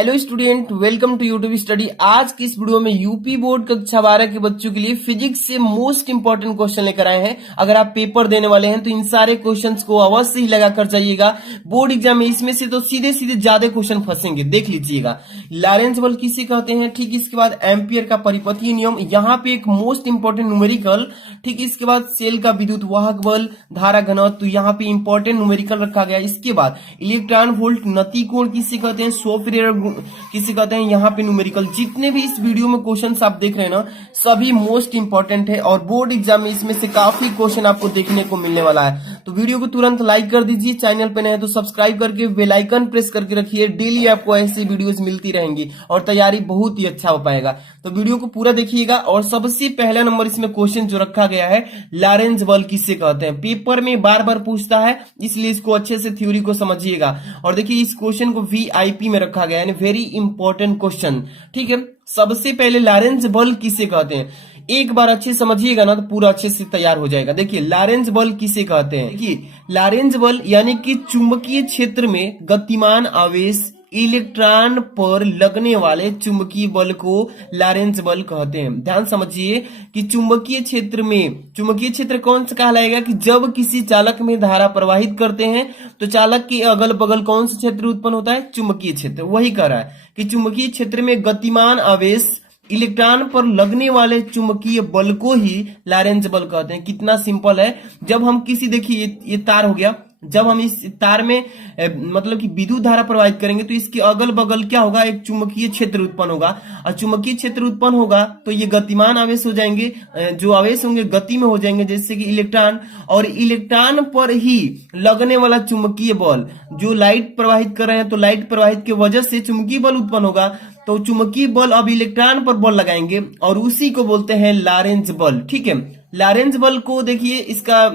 Hello student, welcome to YouTube study. आज की इस वीडियो में यूपी बोर्ड कक्षा 12 के बच्चों के लिए फिजिक्स से मोस्ट इंपॉर्टेंट क्वेश्चन लेकर आए हैं। अगर आप पेपर देने वाले हैं तो इन सारे क्वेश्चंस को अवश्य ही लगा कर जाइएगा। बोर्ड एग्जाम में इसमें से तो सीधे सीधे ज्यादा क्वेश्चन फंसेंगे, देख लीजिएगा। लॉरेंज बल किसे कहते हैं, ठीक इसके बाद एम्पियर का परिपथीय नियम, यहाँ पे एक मोस्ट इंपॉर्टेंट न्यूमेरिकल, ठीक इसके बाद सेल का विद्युत वाहक बल, धारा घनत्व, तो यहाँ पे इंपॉर्टेंट न्यूमेरिकल रखा गया। इसके बाद इलेक्ट्रॉन वोल्ट नति कोण किसे कहते हैं, सोफ्टवेयर किसे कहते हैं, यहाँ पे न्यूमेरिकल। जितने भी इस वीडियो में क्वेश्चंस आप देख रहे हैं ना, सभी मोस्ट इंपॉर्टेंट है और बोर्ड एग्जाम में इसमें से काफी क्वेश्चन आपको देखने को मिलने वाला है। तो वीडियो को तुरंत लाइक कर दीजिए, चैनल पे नए हैं तो सब्सक्राइब करके बेल आइकन प्रेस करके रखिए। डेली आपको ऐसी वीडियोस मिलती रहेंगी और तैयारी बहुत ही अच्छा हो पाएगा। तो वीडियो को पूरा देखिएगा। और सबसे पहला नंबर इसमें क्वेश्चन जो रखा गया है, लॉरेंज बल किसे कहते हैं, पेपर में बार बार पूछता है, इसलिए इसको अच्छे से थ्योरी को समझिएगा। और देखिए इस क्वेश्चन को वीआईपी में रखा गया है, वेरी इंपॉर्टेंट क्वेश्चन, ठीक है। सबसे पहले लॉरेंज बल किसे कहते हैं, एक बार अच्छे समझिएगा ना तो पूरा अच्छे से तैयार हो जाएगा। देखिए लॉरेंज बल किसे कहते हैं, देखिए लॉरेंज बल यानी कि चुंबकीय क्षेत्र में गतिमान आवेश इलेक्ट्रॉन पर लगने वाले चुंबकीय बल को लॉरेंज बल कहते हैं। ध्यान समझिए कि चुंबकीय क्षेत्र कौन सा कहलाएगा कि जब किसी चालक में धारा प्रवाहित करते हैं तो चालक के अगल बगल कौन सा क्षेत्र उत्पन्न होता है, चुंबकीय क्षेत्र। वही कह रहा है कि चुंबकीय क्षेत्र में गतिमान आवेश इलेक्ट्रॉन पर लगने वाले चुंबकीय बल को ही लॉरेंज बल कहते हैं। कितना सिंपल है। जब हम किसी, देखिए ये तार हो गया, जब हम इस तार में मतलब कि विद्युत धारा प्रवाहित करेंगे तो इसके अगल बगल क्या होगा, एक चुंबकीय क्षेत्र उत्पन्न होगा। और चुंबकीय क्षेत्र उत्पन्न होगा तो ये गतिमान आवेश हो जाएंगे, जो आवेश होंगे गति में हो जाएंगे, जैसे कि इलेक्ट्रॉन। और इलेक्ट्रॉन पर ही लगने वाला चुंबकीय बल, जो लाइट प्रवाहित कर रहे हैं तो लाइट प्रवाहित की वजह से चुंबकीय बल उत्पन्न होगा। तो चुंबकीय बल अब इलेक्ट्रॉन पर बल लगाएंगे और उसी को बोलते हैं लॉरेंज बल, ठीक है। लॉरेंज बल को देखिए, इसका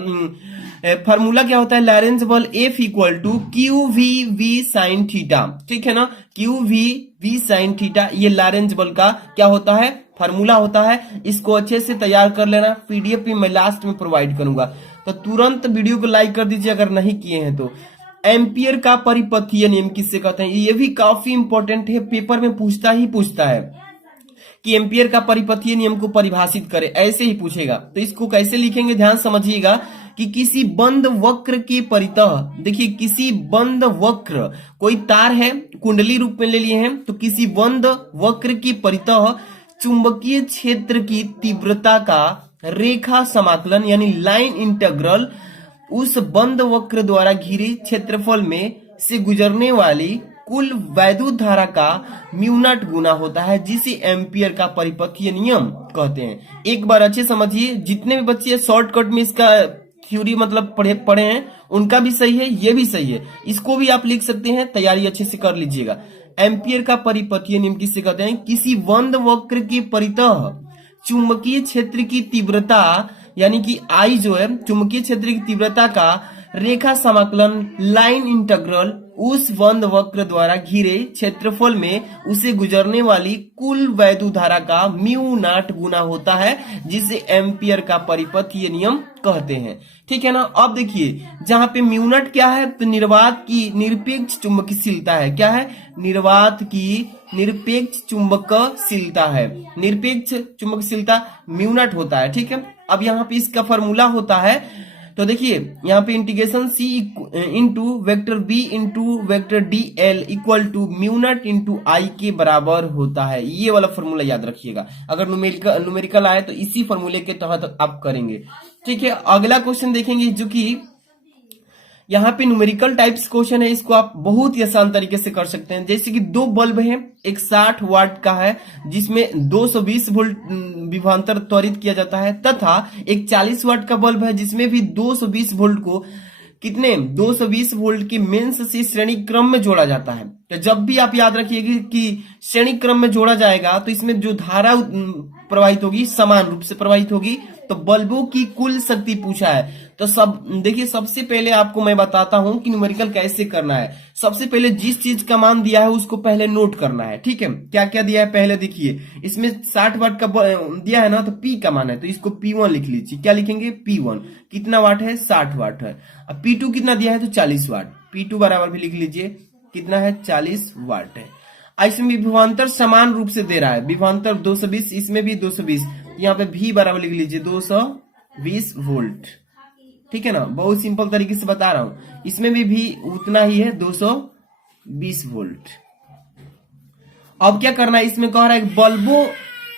फार्मूला क्या होता है, लॉरेंज बल F equal to q v v sine theta, ठीक है ना। Q v v sine theta, ये लॉरेंज बल का क्या होता है, फार्मूला होता है। इसको अच्छे से तैयार कर लेना, पीडीएफ भी मैं लास्ट में प्रोवाइड करूंगा। तो तुरंत वीडियो को लाइक कर दीजिए अगर नहीं किए हैं तो। एम्पियर का परिपथीय नियम किससे कहते हैं, ये भी काफी इंपॉर्टेंट है, पेपर में पूछता है कि एम्पियर का परिपथीय नियम को परिभाषित करे, ऐसे ही पूछेगा। तो इसको कैसे लिखेंगे, ध्यान समझिएगा कि किसी बंद वक्र के परितः, देखिए किसी बंद वक्र, कोई तार है कुंडली रूप में ले लिए हैं, तो किसी बंद वक्र के परितः चुंबकीय क्षेत्र की तीव्रता का रेखा समाकलन यानी लाइन इंटीग्रल उस बंद वक्र द्वारा घिरे क्षेत्रफल में से गुजरने वाली कुल वैद्युत धारा का म्यू0 गुना होता है, जिसे एम्पियर का परिपथीय नियम कहते हैं। एक बार अच्छे समझिए, जितने भी बच्चे शॉर्टकट में इसका थ्योरी मतलब पढ़े हैं उनका भी सही है, ये भी सही है। इसको भी आप लिख सकते हैं, तैयारी अच्छे से कर लीजिएगा। एम्पियर का परिपथीय नियम किससे कहते हैं, किसी बंद वक्र के परितः चुंबकीय क्षेत्र की तीव्रता यानी कि आई जो है चुंबकीय क्षेत्र की तीव्रता का रेखा समाकलन लाइन इंटीग्रल उस बंद वक्र द्वारा घिरे क्षेत्रफल में उसे गुजरने वाली कुल वैद्युत धारा का म्यू0 गुना होता है, जिसे एम्पियर का परिपथीय नियम कहते हैं, ठीक है ना। अब देखिए जहां पे म्यू0 क्या है, तो निर्वात की निरपेक्ष चुंबकशीलता है। क्या है, निर्वात की निरपेक्ष चुंबकशीलता है, निरपेक्ष चुंबकशीलता म्यू0 होता है, ठीक है। अब यहाँ पे इसका फॉर्मूला होता है, तो देखिए यहाँ पे integration C into vector B into vector D L equal to mu naught into I के बराबर होता है। ये वाला फॉर्मूला याद रखिएगा, अगर न्यूमेरिकल आए तो इसी फॉर्मूले के तहत आप करेंगे, ठीक है। अगला क्वेश्चन देखेंगे जो कि यहाँ पे न्यूमेरिकल टाइप्स क्वेश्चन है, इसको आप बहुत ही आसान तरीके से कर सकते हैं। जैसे कि दो बल्ब हैं, एक 60 वाट का है जिसमें 220 वोल्ट विभवांतर त्वरित किया जाता है, तथा एक 40 वाट का बल्ब है जिसमें भी 220 वोल्ट को 220 वोल्ट के मेंस से श्रेणी क्रम में जोड़ा जाता है। तो जब भी आप याद रखिएगा कि श्रेणी क्रम में जोड़ा जाएगा तो इसमें जो धारा प्रवाहित होगी समान रूप से प्रवाहित होगी। तो बल्बों की कुल शक्ति पूछा है, तो देखिए सबसे पहले आपको मैं बताता हूं कि न्यूमेरिकल कैसे करना है। सबसे पहले जिस चीज का मान दिया है उसको पहले नोट करना है, ठीक है। क्या क्या दिया है पहले देखिए, इसमें 60 वाट का दिया है ना, तो P का मान है तो इसको P1 लिख लीजिए। क्या लिखेंगे, P1 कितना वाट है, 60 वाट है। अब P2 कितना दिया है तो 40 वाट, P2 बराबर भी लिख लीजिए, कितना है 40 वाट है। इसमें भी विभवांतर समान रूप से दे रहा है, विभवांतर 220, इसमें भी 220, यहाँ पे भी बराबर लिख लीजिए 220 वोल्ट। ठीक है ना, बहुत सिंपल तरीके से बता रहा हूं। इसमें भी उतना ही है 220 वोल्ट। अब क्या करना है, इसमें कह रहा है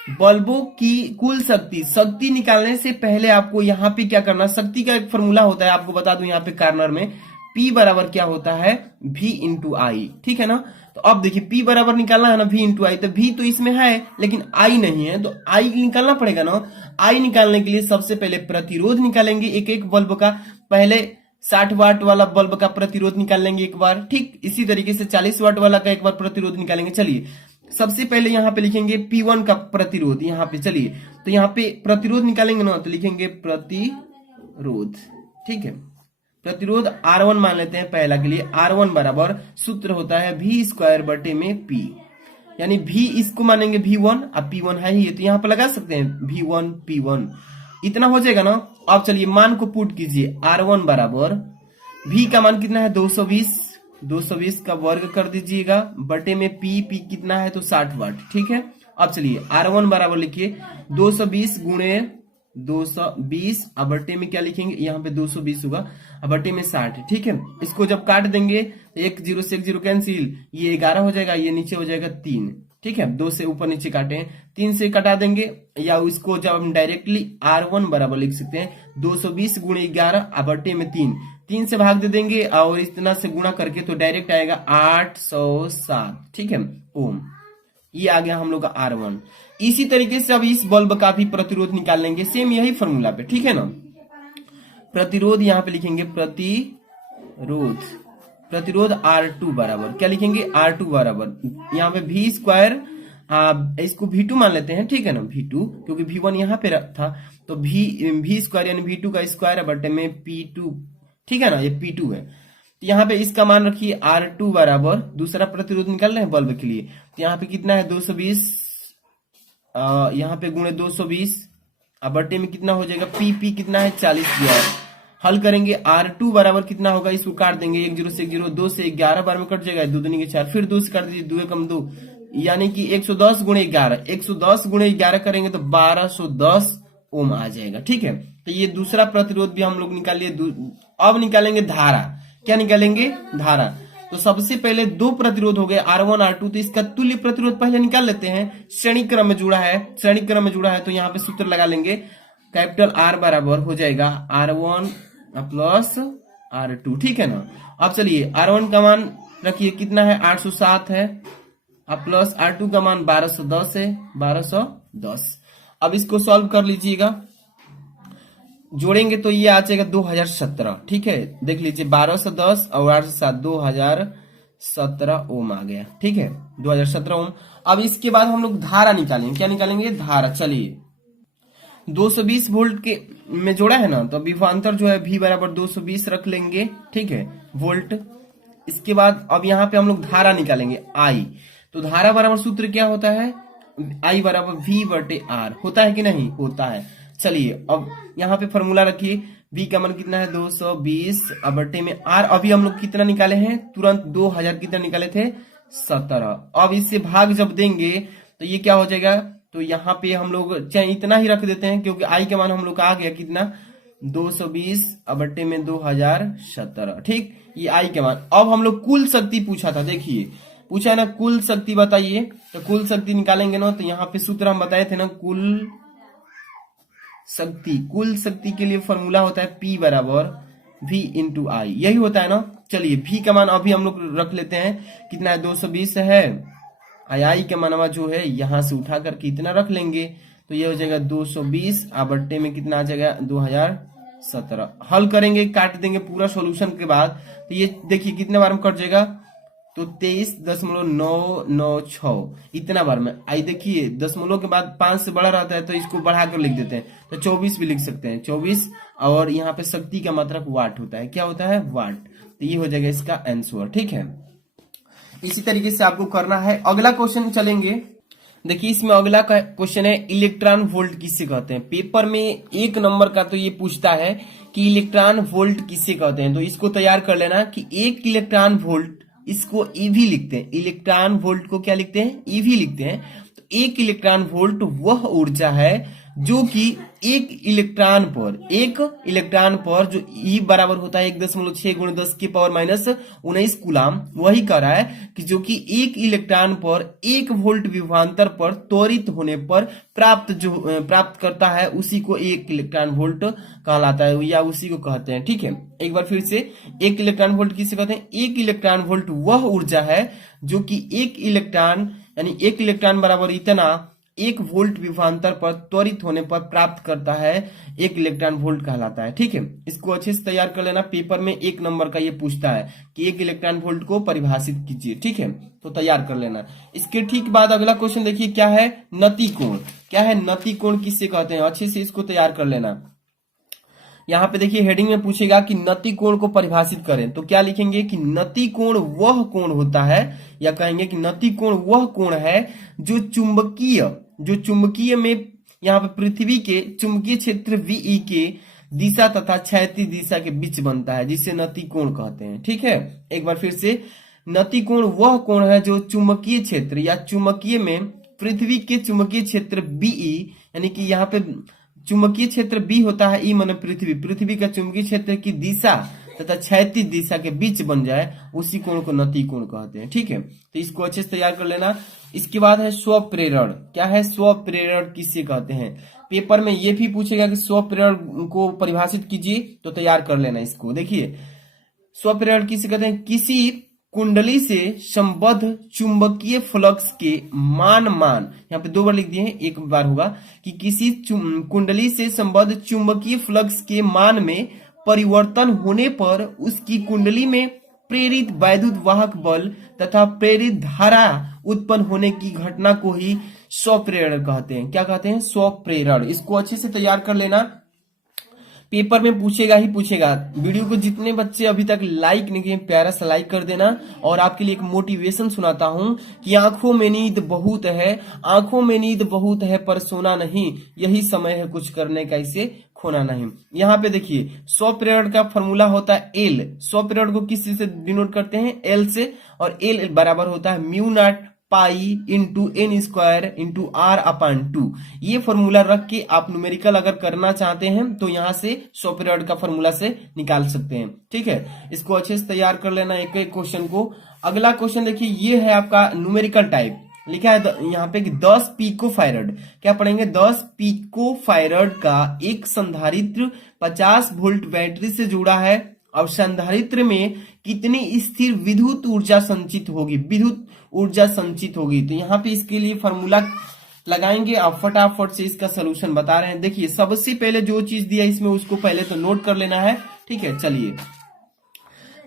बल्बों की कुल शक्ति निकालने से पहले आपको यहाँ पे क्या करना, शक्ति का एक फॉर्मूला होता है, आपको बता दूं यहाँ पे कार्नर में P बराबर क्या होता है, V इंटू आई। ठीक है ना, तो अब देखिए P बराबर निकालना है ना V इंटू आई, तो V तो इसमें है लेकिन I नहीं है, तो I निकालना पड़ेगा ना। I निकालने के लिए सबसे पहले प्रतिरोध निकालेंगे एक एक बल्ब का। पहले 60 वाट वाला बल्ब का प्रतिरोध निकाल लेंगे एक बार, ठीक इसी तरीके से 40 वाट वाला का एक बार प्रतिरोध निकालेंगे। चलिए सबसे पहले यहाँ पे लिखेंगे P1 का प्रतिरोध, यहाँ पे चलिए तो यहाँ पे प्रतिरोध निकालेंगे ना, तो लिखेंगे प्रतिरोध। ठीक है, प्रतिरोध R1 मान लेते हैं पहला के लिए। R1 बराबर सूत्र होता है V स्क्वायर बटे में P, यानी V इसको मानेंगे V1, अब P1 है ही, तो यहाँ पे लगा सकते हैं V1 P1, इतना हो जाएगा ना। अब चलिए मान को पुट कीजिए, R1 बराबर V का मान कितना है 220 का वर्ग कर दीजिएगा बटे में P कितना है तो 60 वाट। ठीक है, अब चलिए R1 बराबर लिखिए 220 गुणे 220, अब बटे में क्या लिखेंगे, यहाँ पे 220 होगा, अब बटे में 60। ठीक है, इसको जब काट देंगे एक जीरो से एक जीरो कैंसिल, ये 11 हो जाएगा, ये नीचे हो जाएगा 3। ठीक है, 2 से ऊपर नीचे काटे 3 से कटा देंगे, या इसको जब हम डायरेक्टली R1 बराबर लिख सकते हैं 220 गुणे 11 अब बटे में 3 से भाग दे देंगे और इतना से गुणा करके तो डायरेक्ट आएगा 807। ठीक है, ओम, ये आ गया हम लोग का R1। इसी तरीके से अब इस बल्ब का भी प्रतिरोध निकाल लेंगे, सेम यही फॉर्मूला पे। ठीक है ना, प्रतिरोध यहाँ पे लिखेंगे प्रतिरोध R2 बराबर क्या लिखेंगे, R2 बराबर यहाँ पे V स्क्वायर, इसको V2 मान लेते हैं। ठीक है ना, V2 क्योंकि V1 यहाँ पे था, तो V स्क्वायर यानी V2 का स्क्वायर बटे में P2। ठीक है ना, ये P2 है, तो यहाँ पे इसका मान रखिए R2 बराबर, दूसरा प्रतिरोध निकाल रहे हैं बल्ब के लिए, तो यहाँ पे कितना है 220, यहाँ पे गुणे 220, अब बटे में कितना हो जाएगा P कितना है 40 दिया है। हल करेंगे R2 बराबर कितना होगा, इसको काट देंगे 1 0 से 1 0, 2 से 11 बार में कट जाएगा, 2 दूनी के 4, फिर 2 से काट दीजिए, 2 कम 2, यानी कि 110 गुणे 11, 110 गुणे 11 करेंगे तो 1210 ओम आ जाएगा। ठीक है, तो ये दूसरा प्रतिरोध भी हम लोग निकाल लिए। अब निकालेंगे धारा, क्या निकालेंगे, धारा। तो सबसे पहले दो प्रतिरोध हो गए R1 R2, तो इसका तुल्य प्रतिरोध पहले निकाल लेते हैं। श्रेणी क्रम में जुड़ा है, तो यहाँ पे सूत्र लगा लेंगे, कैपिटल R बराबर हो जाएगा R1 प्लस R2। ठीक है ना, अब चलिए R1 का मान रखिए कितना है 807 है, अब प्लस R2 का मान 1210 है, 1210। अब इसको सॉल्व कर लीजिएगा, जोड़ेंगे तो ये आ जाएगा 2017। ठीक है, देख लीजिए 1210 और 807 2017 ओम आ गया। ठीक है, 2017 ओम। अब इसके बाद हम लोग धारा निकालेंगे, क्या निकालेंगे, धारा। चलिए 220 वोल्ट के में जोड़ा है ना, तो विभवांतर जो है V बराबर 220 रख लेंगे। ठीक है, वोल्ट। इसके बाद अब यहाँ पे हम लोग धारा निकालेंगे I, तो धारा बराबर सूत्र क्या होता है, I बराबर V बटे R, होता है कि नहीं, होता है। चलिए अब यहाँ पे फॉर्मूला रखिए, V का मान कितना है 220 अब बटे में R, अभी हम लोग कितना निकाले हैं, तुरंत 2000 कितना निकाले थे 17। अब इससे भाग जब देंगे तो ये क्या हो जाएगा, तो यहाँ पे हम लोग चाहे इतना ही रख देते हैं क्योंकि I का मान हम लोग का आ गया कितना 220 अब बटे में 2017। ठीक, ये I का मान। अब हम लोग कुल शक्ति पूछा था, देखिए पूछा है ना कुल शक्ति बताइए, तो कुल शक्ति निकालेंगे ना, तो यहाँ पे सूत्र हम बताए थे ना, कुल शक्ति के लिए फॉर्मूला होता है P बराबर V इंटू आई, यही होता है ना। चलिए V का मान अभी हम लोग रख लेते हैं, कितना है 220 है, आई का मानवा जो है यहाँ से उठा करके इतना रख लेंगे, तो ये हो जाएगा 220 अब बट्टे में कितना आ जाएगा 2017। हल करेंगे, काट देंगे पूरा सॉल्यूशन के बाद, तो ये देखिए कितने बार में कट जाएगा, तो 23.996 इतना बार में। आई देखिए दशमलव के बाद 5 से बड़ा रहता है तो इसको बढ़ा कर लिख देते हैं, तो 24 भी लिख सकते हैं 24। और यहाँ पे शक्ति का मात्रक वाट होता है, क्या होता है वाट, तो ये हो जाएगा इसका आंसर। ठीक है, इसी तरीके से आपको करना है। अगला क्वेश्चन चलेंगे, देखिए इसमें अगला क्वेश्चन है इलेक्ट्रॉन वोल्ट किसे कहते हैं। पेपर में 1 नंबर का तो ये पूछता है कि इलेक्ट्रॉन वोल्ट किसे कहते हैं, तो इसको तैयार कर लेना कि 1 इलेक्ट्रॉन वोल्ट इसको ईवी लिखते हैं। इलेक्ट्रॉन वोल्ट को क्या लिखते हैं? ईवी लिखते हैं। तो 1 इलेक्ट्रॉन वोल्ट वह ऊर्जा है जो कि एक इलेक्ट्रॉन पर जो ई बराबर होता है 1.6 गुणे 10 की पावर माइनस 19 कूलाम, वही कह रहा है कि जो कि एक इलेक्ट्रॉन पर 1 वोल्ट विभवांतर पर त्वरित होने पर प्राप्त करता है, उसी को 1 इलेक्ट्रॉन वोल्ट कहलाता है या उसी को कहते हैं। ठीक है, एक बार फिर से 1 इलेक्ट्रॉन वोल्ट किसे कहते हैं? 1 इलेक्ट्रॉन वोल्ट वह ऊर्जा है जो कि एक इलेक्ट्रॉन यानी 1 इलेक्ट्रॉन बराबर इतना 1 वोल्ट विभवांतर पर त्वरित होने पर प्राप्त करता है, 1 इलेक्ट्रॉन वोल्ट कहलाता है। ठीक है, इसको अच्छे से तैयार कर लेना। पेपर में 1 नंबर का ये पूछता है कि 1 इलेक्ट्रॉन वोल्ट को परिभाषित कीजिए। ठीक है, तो तैयार कर लेना। इसके ठीक बाद अगला क्वेश्चन देखिए, क्या है? नति कोण। क्या है नति कोण? किससे कहते हैं? अच्छे से इसको तैयार कर लेना। यहाँ पे देखिए हेडिंग में पूछेगा कि नति कोण को परिभाषित करें, तो क्या लिखेंगे कि नति कोण वह कोण होता है, या कहेंगे कि नति कोण वह कोण है जो चुंबकीय में यहाँ पे पृथ्वी के चुंबकीय क्षेत्र वीई के दिशा तथा क्षैतिज दिशा के बीच बनता है, जिसे नति कोण कहते हैं। ठीक है, एक बार फिर से, नति कोण वह कोण है जो चुंबकीय क्षेत्र या चुंबकीय में पृथ्वी के चुंबकीय क्षेत्र बीई, यानी कि यहाँ पे चुंबकीय क्षेत्र बी होता है, ई माने पृथ्वी का चुंबकीय क्षेत्र की दिशा तथा क्षैतिज दिशा के बीच बन जाए, उसी कोण को नति कोण कहते हैं। ठीक है, तो इसको अच्छे से तैयार कर लेना। इसके बाद है स्वप्रेरण। क्या है? स्वप्रेरण किसे कहते हैं? पेपर में ये भी पूछेगा कि स्वप्रेरण को परिभाषित कीजिए, तो तैयार कर लेना इसको। देखिए स्वप्रेरण किसे कहते हैं? किसी कुंडली से संबद्ध चुंबकीय फ्लक्स के मान यहाँ पे 2 बार लिख दिए हैं, एक बार होगा कि किसी कुंडली से संबद्ध चुंबकीय फ्लक्स के मान में परिवर्तन होने पर उसकी कुंडली में प्रेरित वैद्युत वाहक बल तथा प्रेरित धारा उत्पन्न होने की घटना को ही स्वप्रेरण कहते हैं। क्या कहते हैं? स्वप्रेरण। इसको अच्छे से तैयार कर लेना, पेपर में पूछेगा ही पूछेगा। वीडियो को जितने बच्चे अभी तक लाइक नहीं किए, प्यारा सा लाइक कर देना। और आपके लिए एक मोटिवेशन सुनाता हूं कि आंखों में नींद बहुत है पर सोना नहीं, यही समय है कुछ करने का, इसे खोना नहीं। यहाँ पे देखिए स्वप्रेरण का फॉर्मूला होता है एल। स्वप्रेरण को किस से डिनोट करते हैं? एल से, और एल बराबर होता है mu naught pi into n square into r upon 2। ये फॉर्मूला रख के आप न्यूमेरिकल अगर करना चाहते हैं तो यहां से स्वप्रेरण का फॉर्मूला से निकाल सकते हैं। ठीक है, इसको अच्छे से तैयार कर लेना एक एक क्वेश्चन को। अगला क्वेश्चन देखिए, ये है आपका न्यूमेरिकल टाइप। लिखा है यहाँ पे कि 10 पिको फायरड। क्या पढ़ेंगे? 10 पिको फायरड का एक संधारित्र 50 वोल्ट बैटरी से जुड़ा है और संधारित्र में कितनी स्थिर विद्युत ऊर्जा संचित होगी। तो यहाँ पे इसके लिए फॉर्मूला लगाएंगे। आप फटाफट से इसका सोल्यूशन बता रहे हैं। देखिए सबसे पहले जो चीज दिया इसमें उसको पहले तो नोट कर लेना है। ठीक है, चलिए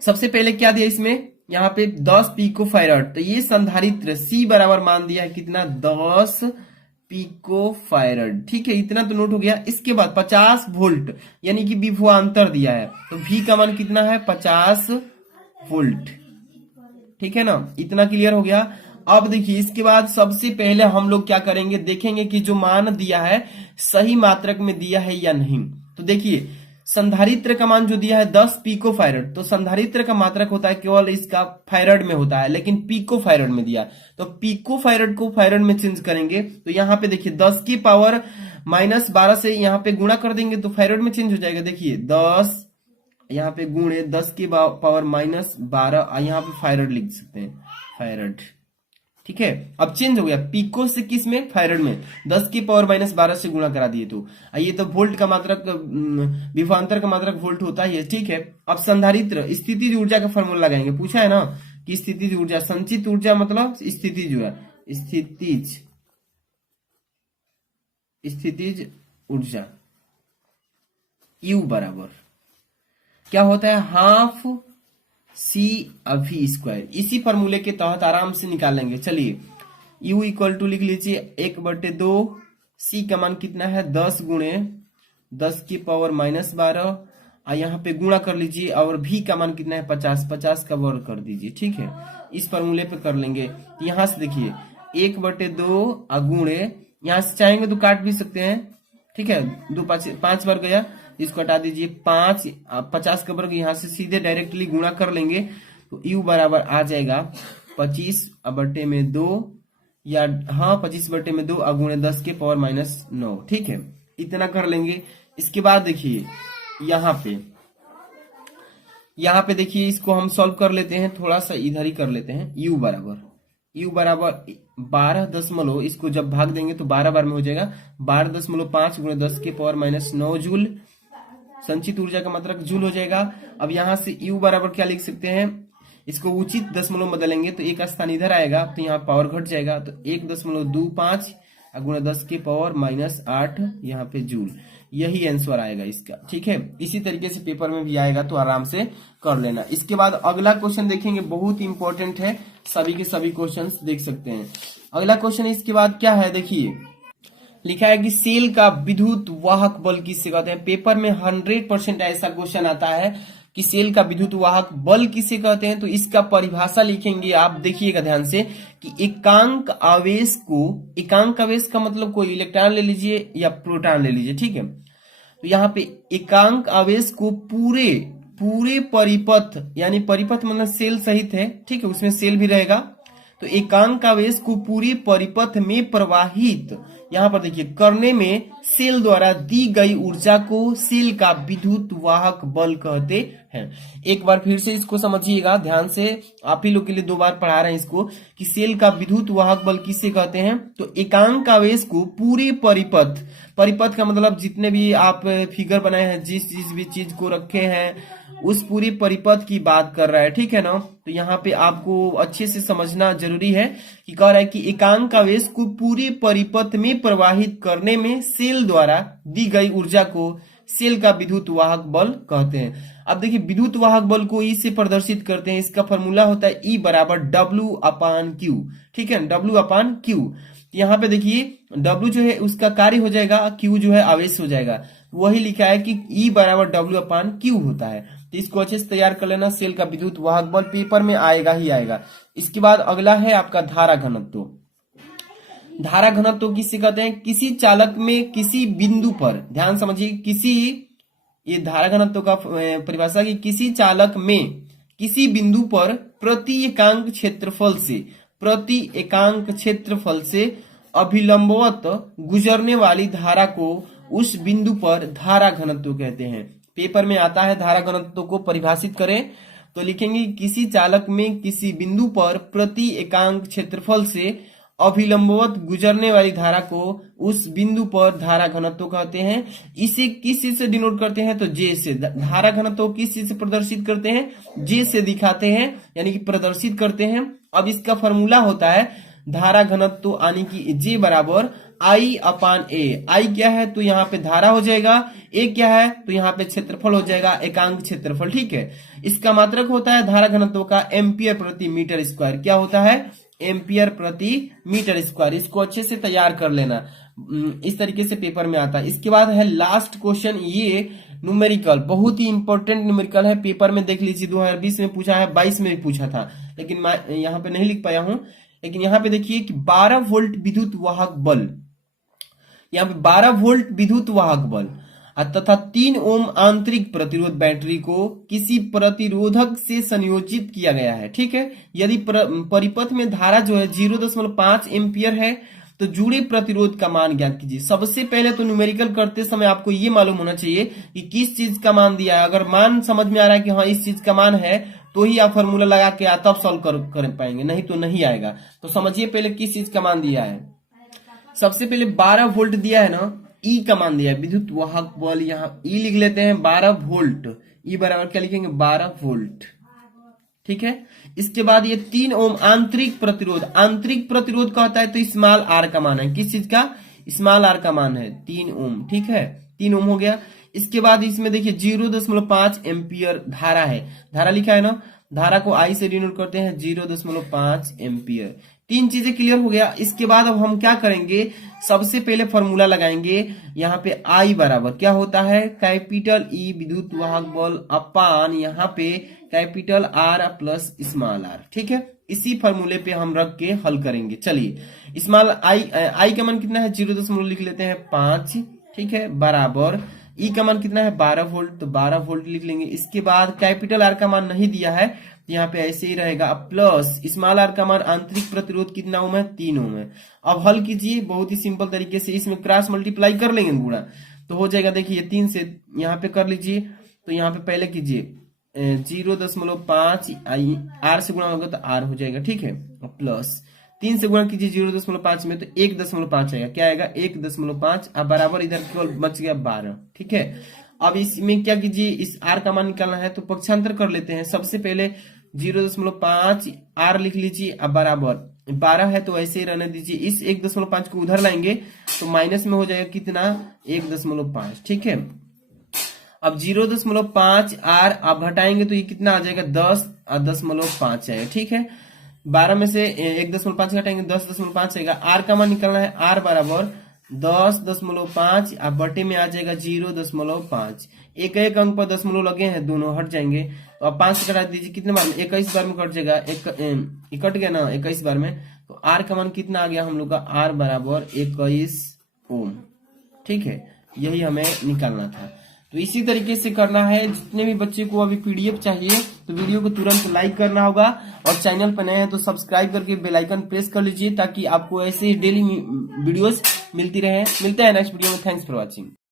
सबसे पहले क्या दिया इसमें? यहाँ पे 10 पिको फायरड, तो ये संधारित्र सी बराबर मान दिया है कितना? 10 पिको फायरड। ठीक है, इतना तो नोट हो गया। इसके बाद 50 वोल्ट यानी कि विभवांतर दिया है, तो V का मान कितना है? 50 वोल्ट। ठीक है ना, इतना क्लियर हो गया। अब देखिए इसके बाद सबसे पहले हम लोग क्या करेंगे, देखेंगे कि जो मान दिया है सही मात्रक में दिया है या नहीं। तो देखिए संधारित्र का मान जो दिया है 10 पिको फायरड, तो संधारित्र का मात्रक होता है केवल इसका फायरड में होता है, लेकिन पिको फायरड में दिया, तो पिको फायरड को फायरड में चेंज करेंगे। तो यहाँ पे देखिए 10 की पावर माइनस 12 से यहाँ पे गुणा कर देंगे तो फायरड में चेंज हो जाएगा। देखिए 10 यहाँ पे गुणे 10 की पावर माइनस 12, यहाँ पे फायरड लिख सकते हैं, फायरड। ठीक है, अब चेंज हो गया पिको से किस में? फायरड में। 10 की पावर माइनस 12 से गुणा करा दिए तो ये तो वोल्ट का मात्रक, विभवांतर का मात्रक वोल्ट होता है। ठीक है, अब संधारित्र स्थितिज ऊर्जा का फॉर्मूला लगाएंगे। पूछा है ना कि स्थितिज ऊर्जा, संचित ऊर्जा मतलब स्थितिज ऊर्जा, स्थितिज ऊर्जा U बराबर क्या होता है? हाफ सी अभी स्क्वायर। इसी फॉर्मूले के तहत आराम से निकालेंगे। चलिए U इक्वल टू लिख लीजिए 1/2, C का मान कितना है? 10 गुणे 10 की पावर माइनस 12, और यहाँ पे गुणा कर लीजिए, और V का मान कितना है? 50 का वर्ग कर दीजिए। ठीक है, इस फॉर्मूले पे कर लेंगे। यहाँ से देखिए 1/2 गुणे, यहाँ से चाहेंगे तो काट भी सकते हैं। ठीक है, 2 5 बार गया, इसको हटा दीजिए। 50 का वर्ग यहाँ से सीधे डायरेक्टली गुणा कर लेंगे, तो U बराबर आ जाएगा 25/2 या हाँ 25/2 गुणे 10 के पावर -9। ठीक है, इतना कर लेंगे। इसके बाद देखिए यहाँ पे देखिए इसको हम सॉल्व कर लेते हैं, थोड़ा सा इधर ही कर लेते हैं। U बराबर 12 इसको जब भाग देंगे तो 12 बार में हो जाएगा 12.5 गुणे 10 के पावर -9 जूल। संचित ऊर्जा का मतलब जूल हो जाएगा। अब यहाँ से U बराबर क्या लिख सकते हैं, इसको उचित दशमलव में बदलेंगे तो एक स्थान इधर आएगा तो यहाँ पावर घट जाएगा, तो 1.25 गुणे 10 के पावर -8 यहाँ पे जूल। यही आंसर आएगा इसका। ठीक है, इसी तरीके से पेपर में भी आएगा तो आराम से कर लेना। इसके बाद अगला क्वेश्चन देखेंगे, बहुत इंपॉर्टेंट है, सभी के सभी क्वेश्चंस देख सकते हैं। अगला क्वेश्चन इसके बाद क्या है, देखिए लिखा है कि सेल का विद्युत वाहक बल किसे कहते हैं। पेपर में 100% ऐसा क्वेश्चन आता है कि सेल का विद्युत वाहक बल किसे कहते हैं। तो इसका परिभाषा लिखेंगे आप, देखिएगा ध्यान से कि एकांक आवेश का मतलब कोई इलेक्ट्रॉन ले लीजिए या प्रोटॉन ले लीजिए। ठीक है, तो यहाँ पे एकांक आवेश को पूरे परिपथ, यानी परिपथ मतलब सेल सहित है, ठीक है, उसमें सेल भी रहेगा, तो एकांक आवेश को पूरे परिपथ में प्रवाहित यहाँ पर देखिए करने में सेल द्वारा दी गई ऊर्जा को सेल का विद्युत वाहक बल कहते हैं। एक बार फिर से इसको समझिएगा ध्यान से, आप ही लोग के लिए 2 बार पढ़ा रहे हैं इसको कि सेल का विद्युत वाहक बल किसे कहते हैं। तो एकांक आवेश को पूरे परिपथ का मतलब जितने भी आप फिगर बनाए हैं, जिस भी चीज को रखे हैं, उस पूरी परिपथ की बात कर रहा है। ठीक है ना, तो यहाँ पे आपको अच्छे से समझना जरूरी है कि कह रहा है कि एकांक आवेश को पूरे परिपथ में प्रवाहित करने में सेल द्वारा दी गई ऊर्जा को सेल का विद्युत वाहक बल कहते हैं। अब देखिए विद्युत वाहक बल को ई से प्रदर्शित करते हैं, इसका फॉर्मूला होता है E बराबर W/Q। ठीक है, W/Q। यहाँ पे देखिए W जो है उसका कार्य हो जाएगा, Q जो है आवेश हो जाएगा। वही लिखा है कि E बराबर W/Q होता है। तो इसको अच्छे से तैयार कर लेना, सेल का विद्युत वाहक बल पेपर में आएगा ही आएगा। इसके बाद अगला है आपका धारा घनत्व। धारा घनत्व किसे कहते हैं, किसी चालक में किसी बिंदु पर, ध्यान समझिए, ये धारा घनत्व का परिभाषा की किसी चालक में किसी बिंदु पर प्रति एकांक क्षेत्रफल से अभिलंबवत गुजरने वाली धारा को उस बिंदु पर धारा घनत्व कहते हैं। पेपर में आता है धारा घनत्व को परिभाषित करें तो लिखेंगे किसी चालक में किसी बिंदु पर प्रति एकांक क्षेत्रफल से अभिलंबवत गुजरने वाली धारा को उस बिंदु पर धारा घनत्व कहते हैं। इसे किस चीज से डिनोट करते हैं, तो जे से। धारा घनत्व किस चीज से प्रदर्शित करते हैं, जे से दिखाते हैं, यानी कि प्रदर्शित करते हैं। अब इसका फॉर्मूला होता है धारा घनत्व यानी कि जे बराबर I/A। आई क्या है तो यहाँ पे धारा हो जाएगा, ए क्या है तो यहाँ पे क्षेत्रफल हो जाएगा, एकांक क्षेत्रफल। ठीक है, इसका मात्रक होता है धारा घनत्व का एम्पियर प्रति मीटर स्क्वायर। क्या होता है, एम्पियर प्रति मीटर स्क्वायर। इसको अच्छे से तैयार कर लेना, इस तरीके से पेपर में आता है। इसके बाद है लास्ट क्वेश्चन, ये न्यूमेरिकल, बहुत ही इंपॉर्टेंट न्यूमेरिकल है। पेपर में देख लीजिए 2020 में पूछा है, 22 में भी पूछा था, लेकिन मैं यहाँ पे नहीं लिख पाया हूं। लेकिन यहाँ पे देखिए कि 12 वोल्ट विद्युत वाहक बल, यहाँ पे 12 वोल्ट विद्युत वाहक बल तथा 3 ओम आंतरिक प्रतिरोध बैटरी को किसी प्रतिरोधक से संयोजित किया गया है। ठीक है, यदि परिपथ में धारा जो है 0.5 एम्पियर है तो जुड़े प्रतिरोध का मान ज्ञात कीजिए। सबसे पहले तो न्यूमेरिकल करते समय आपको ये मालूम होना चाहिए कि किस चीज का मान दिया है। अगर मान समझ में आ रहा है कि हाँ इस चीज का मान है तो ही आप फॉर्मूला लगा के तब सॉल्व कर पाएंगे, नहीं तो नहीं आएगा। तो समझिए पहले किस चीज का मान दिया है। सबसे पहले 12 वोल्ट दिया है ना, ई का मान दिया है, विद्युत वाहक बल, यहाँ ई लिख लेते हैं 12 वोल्ट। ई बराबर क्या लिखेंगे, 12 वोल्ट। ठीक है, इसके बाद ये 3 ओम आंतरिक प्रतिरोध का होता है तो स्मॉल आर का मान है, किस चीज का, स्मॉल आर का मान है 3 ओम। ठीक है, 3 ओम हो गया। इसके बाद इसमें देखिए 0.5 एम्पियर धारा है, धारा लिखा है ना, धारा को आई से डिनोट करते हैं 0.5 एम्पियर। 3 चीजें क्लियर हो गया। इसके बाद अब हम क्या करेंगे, सबसे पहले फॉर्मूला लगाएंगे। यहाँ पे आई बराबर क्या होता है, कैपिटल ई विद्युत वाहक बल अपान यहाँ पे capital R plus small r. ठीक है, इसी फॉर्मूले पे हम रख के हल करेंगे। चलिए स्मॉल आई का मान कितना है, 0 लिख लेते हैं 5। ठीक है, बराबर ई का मान कितना है 12 वोल्ट, तो 12 वोल्ट लिख लेंगे। इसके बाद कैपिटल आर का मान नहीं दिया है, तो यहाँ पे ऐसे ही रहेगा। अब प्लस स्मॉल आर का मान आंतरिक प्रतिरोध कितना ओम है 3 ओम है। अब हल कीजिए बहुत ही सिंपल तरीके से, इसमें क्रॉस मल्टीप्लाई कर लेंगे पूरा, तो हो जाएगा। देखिए 3 से यहाँ पे कर लीजिए, तो यहाँ पे पहले कीजिए 0.5 आर से गुणा होगा तो आर हो जाएगा, ठीक है। प्लस 3 से गुणा कीजिए 0.5 में, तो 1.5 आएगा, क्या आएगा 1.5। अब बराबर इधर केवल बच गया 12, ठीक है। अब इसमें क्या कीजिए, इस आर का मान निकालना है तो पक्षांतर कर लेते हैं। सबसे पहले 0.5 आर लिख लीजिए, अब बराबर 12 है तो ऐसे ही रहने दीजिए। इस 1.5 को उधर लाएंगे तो माइनस में हो जाएगा कितना 1.5, ठीक है। अब 0.5 आर आप घटाएंगे तो ये कितना आ जाएगा 10.5 आएगा, ठीक है। 12 में से 1.5 घटाएंगे 10.5 आएगा। आर का मान निकालना है, आर बराबर 10.5 अब बटे में आ जाएगा 0.5। एक एक अंक पर दशमलव लगे हैं, दोनों हट जाएंगे। तो अब 5 से घटा दीजिए, कितने बार में 21 बार में कट जाएगा, कट गया ना 21 बार में। तो आर का मान कितना आ गया हम लोग का, आर बराबर 21 ओम, ठीक है। यही हमें निकालना था। तो इसी तरीके से करना है। जितने भी बच्चे को अभी पीडीएफ चाहिए तो वीडियो को तुरंत लाइक करना होगा, और चैनल पर नए हैं तो सब्सक्राइब करके बेल आइकन प्रेस कर लीजिए, ताकि आपको ऐसे डेली वीडियोस मिलती रहे। मिलते हैं नेक्स्ट वीडियो में। Thanks for watching.